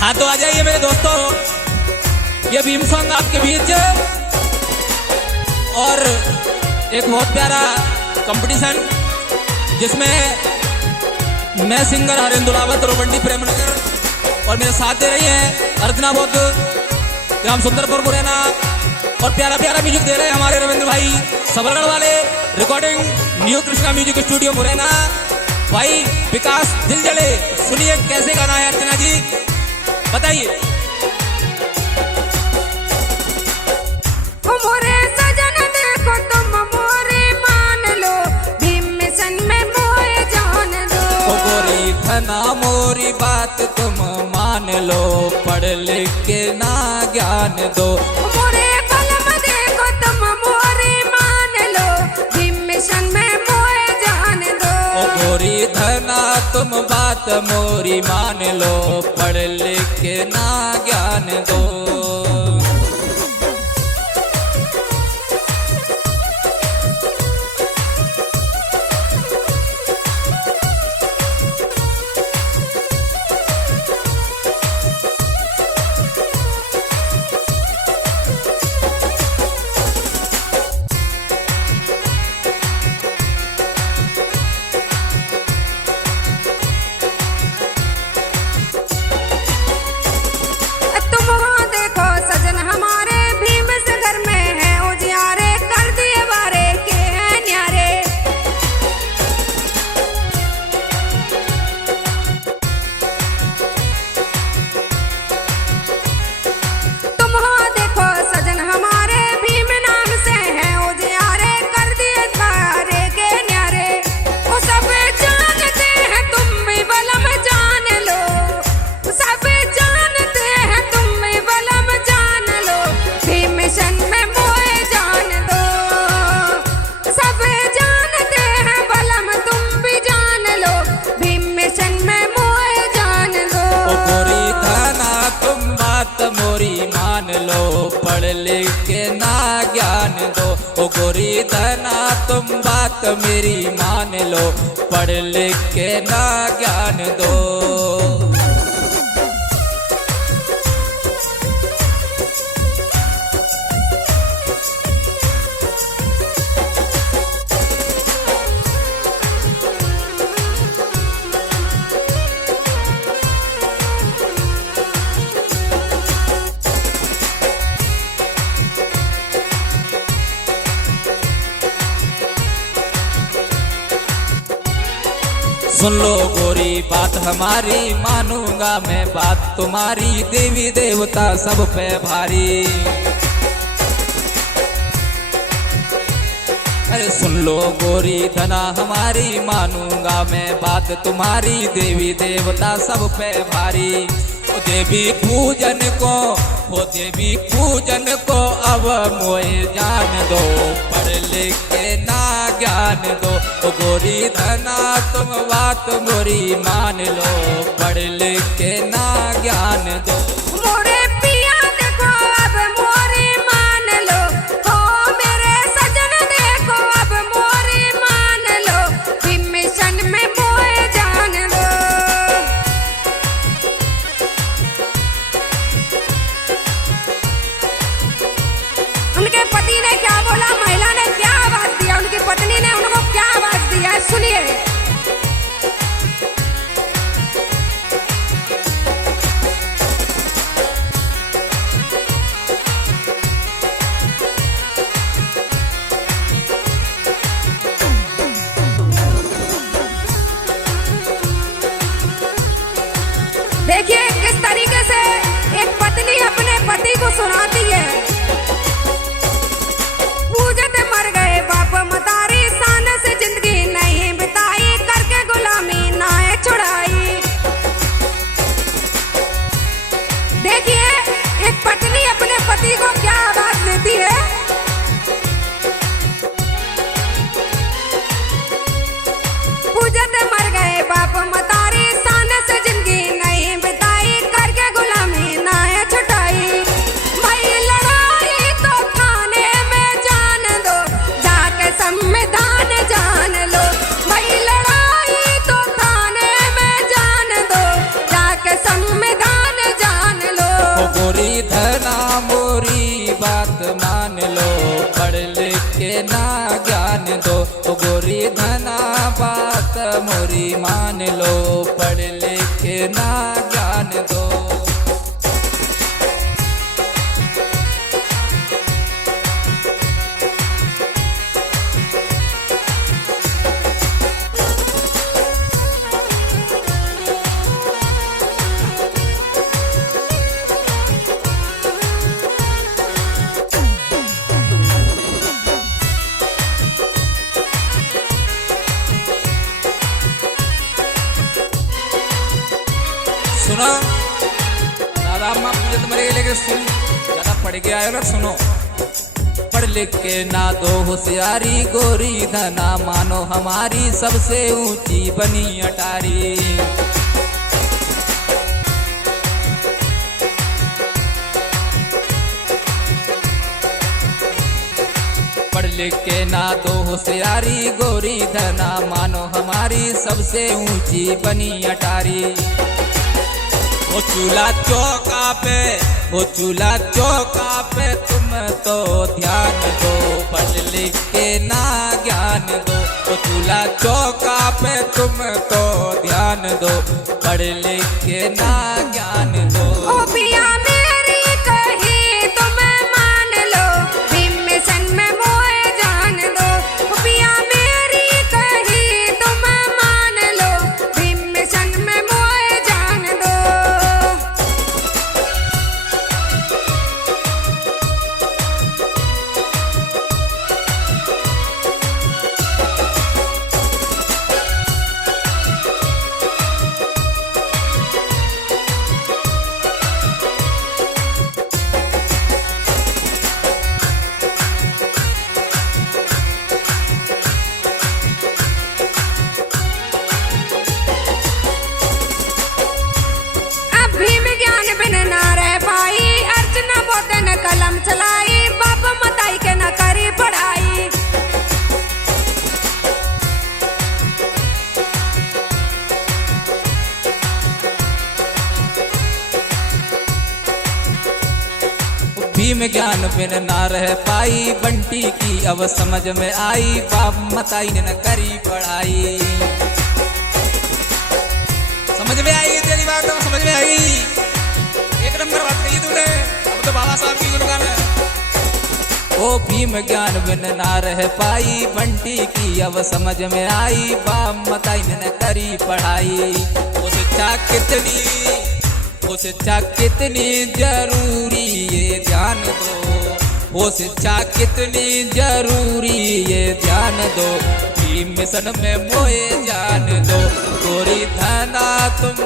हाँ तो आ जाइए मेरे दोस्तों, ये भीम सॉन्ग आपके बीच और एक बहुत प्यारा कंपटीशन जिसमें मैं सिंगर हरेंद्र लावत रोबंडी प्रेमनगर और मेरे साथ दे रही हैं अर्चना बौद्ध, ग्राम सुंदरपुर मुरैना और प्यारा प्यारा म्यूजिक दे रहे हैं हमारे रविंद्र भाई सबरगढ़ वाले, recording new Krishna music studio Morena. भाई विकास दिल जले, सुनिए कैसे गाना है अर्चना जी, बताइए। मोरे सजन देखो तुम मोरे मान लो, भीम मिशन में मोए जान दो। ओ गोरी धना मोरी बात तुम मान लो, पढ़ लिख के ना ज्ञान दो। मोरे बलम देखो तुम मोरे मान लो, भीम मिशन में मोए जान दो। ओ गोरी धना तुम बात मोरी मान लो, पढ़ लिख के ना ज्ञान दो। पढ़ लिख के ना ज्ञान दो। ओ गोरी धना तुम बात मेरी मान लो, पढ़ लिख के ना ज्ञान दो। सुन लो गोरी बात हमारी, मानूंगा मैं बात तुम्हारी, देवी देवता सब पे भारी। अरे सुन लो गोरी धना हमारी, मानूंगा मैं बात तुम्हारी, देवी देवता सब पे भारी। ओ देवी पूजन को, ओ देवी पूजन को अब मोए जान दो, पढ़ लिख के ना ज्ञान दो। ओ गोरी धना तुम बात मोरी मान लो, पढ़ लिख के ना ज्ञान दो। मोरे पिया देखो अब मोरे मान लो, हो मेरे सजन देखो अब मोरे मान लो, भीम मिशन में मोए जान दो। उनके पति ने क्या बोला, महिला ने क्या आवाज दिया, उनकी पत्नी ने उनको क्या आवाज दिया है, सुनिए। मोरी मान लो, पढ़ लिख के ना ज्ञान दो। सुनो, दादा अम्मा पूजत मरेगी, लेकिन सुन, ज्यादा पढ़ के आयो ना, सुनो। पढ़ लिख के ना दो होशियारी, गोरी धना मानो हमारी, सबसे ऊंची बनी अटारी। पढ़ लिख के ना दो होशियारी, गोरी धना मानो हमारी, सबसे ऊंची बनी अटारी। वो चूल्हा चौका पे, वो चूल्हा चौका पे तुम तो ध्यान दो, पढ़ लिख के ना ज्ञान दो। वो चूल्हा चौका पे तुम तो ध्यान दो, पढ़ लिख के ना ज्ञान दो। ओ पिया मेरी कही तुम मान लो, भीम मिशन में मोए जान दो। ओ पिया मेरी कही तुम मान लो, भीम मिशन में मोए जान दो। कलम चलाई, बाप मताई के न करी पढ़ाई। भीम ज्ञान बिन ना रह पाई, बंटी की अब समझ में आई, बाप मताई ने न करी पढ़ाई। समझ में आई तेरी बात, तो समझ में आई, एक नंबर बात कही तूने। अब तो बाबा साहब की गुणगान है। ओ भीम ज्ञान बिन ना रह पाई, बंटी की अब समझ में आई, बाप मताई ने न करी पढ़ाई। वो शिक्षा कितनी, वो शिक्षा कितनी जरूरी ये ध्यान दो, वो शिक्षा कितनी जरूरी ये ध्यान दो, भीम मिशन में मोए जान दो। गोरी धना तुम